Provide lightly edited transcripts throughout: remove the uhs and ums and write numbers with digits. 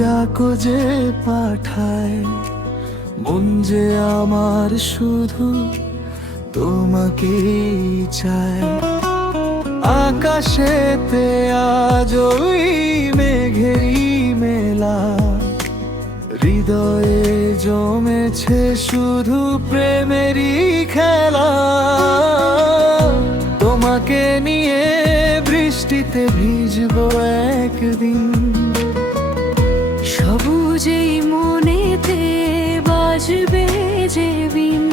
ডাকো যে পাঠায়, মন যে আমার শুধু তোমাকেই চায়। আকাশেতে আজ ওই মেঘেরই মেলা, হৃদয়ে জমেছে শুধু প্রেমেরই খেলা। তোমাকে নিয়ে বৃষ্টিতে ভিজবো একদিন, সবুজেই মনেতে বাজবে যে বিন।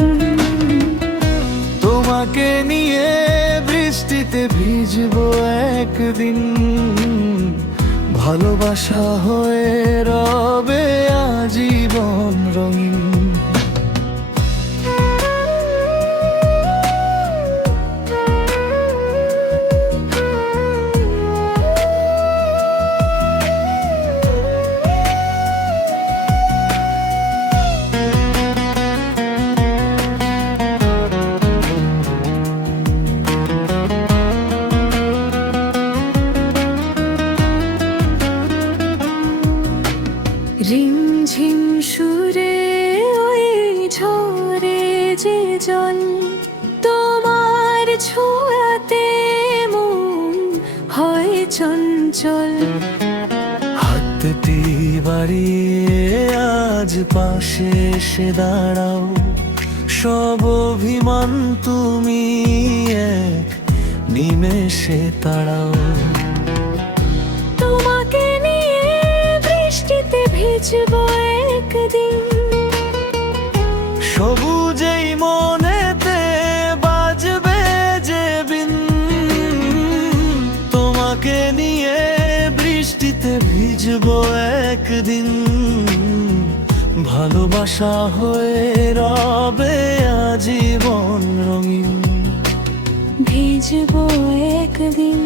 তোমাকে নিয়ে বৃষ্টিতে ভিজবো একদিন, ভালোবাসা হয়ে রবে আজীবন রঙিন। রিমঝিম সুরে ওই ঝরে যে জল, তোমার ছোঁয়াতে মন হয় চঞ্চল। হাতটি বাড়িয়ে আজ পাশে এসে দাঁড়াও, সব অভিমান তুমি এক নিমেষে তাড়াও। তোমাকে নিয়ে বৃষ্টিতে ভিজবো একদিন, সবুজেই মনেতে বাজবে যে বিন। তোমাকে নিয়ে বৃষ্টিতে ভিজবো একদিন, ভালোবাসা হয়ে রবে আজীবন রঙিন। ভিজবো একদিন।